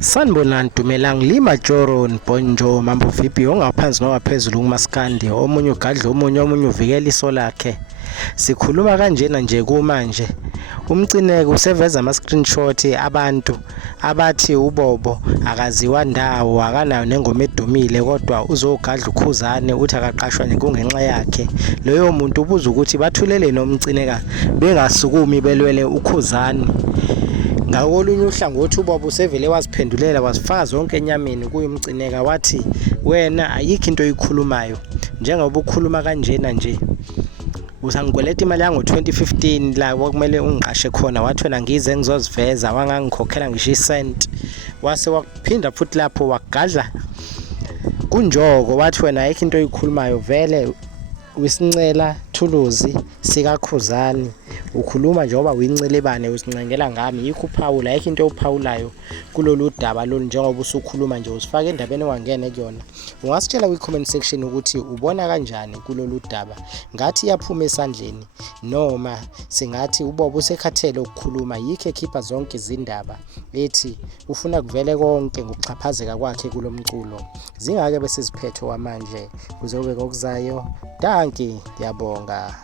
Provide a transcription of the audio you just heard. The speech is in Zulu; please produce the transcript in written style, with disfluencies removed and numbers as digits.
Sanibonani Dumelang Lima Joro Bonjo Mambo vipi ongaphansi nowaphezulu kumaskandi omunye ugadla omunye uvikela iso lakhe. Sikhuluma kanjena nje kumanje umcineko useveza ama screenshot abantu abathi uBobo akaziwa ndawo akanayo nengoma edumile kodwa uzogadla ukhuzane uthi akaqashwa kungenxa yakhe. Loyo muntu ubuza ukuthi bathulele nomcineka bengasukumi belwele ukhuzane. Ngakolunye uhlangothi uBobo usevele waziphendulela wazifaka zonke enyameni kuyumcineka wathi wena ayikho into oyikhulumayo njengoba ukhuluma kanjena nje usangikweleta imali yango 2015 la okumele ungiqashe khona wathi wena ngize ngizoziveza wangangikhokhela ngisho isent wase waphinda futhi lapho wagadla kunjoko wathi wena ayikho into oyikhulumayo vele wisincela thuluzi sikakhuzani ukhuluma njengoba uyincelebane usincengela ngami yikho uphawula ayikho into ophawulayo kulolu daba lolu njengoba usukhuluma nje usifaka endabeni wangene kuyona. Ungasitshela kwi-comment section ukuthi ubona kanjani kulolu daba, ngathi iyaphuma esandleni noma singathi uBobo usekhathele ukukhuluma yikho ekhipha zonke izindaba ethi ufuna kuvele konke ngokuxhaphazeka kwakhe kulomculo. Zingake bese siphetho manje kuzobe ngokuzayo. Danki, ngiyabonga.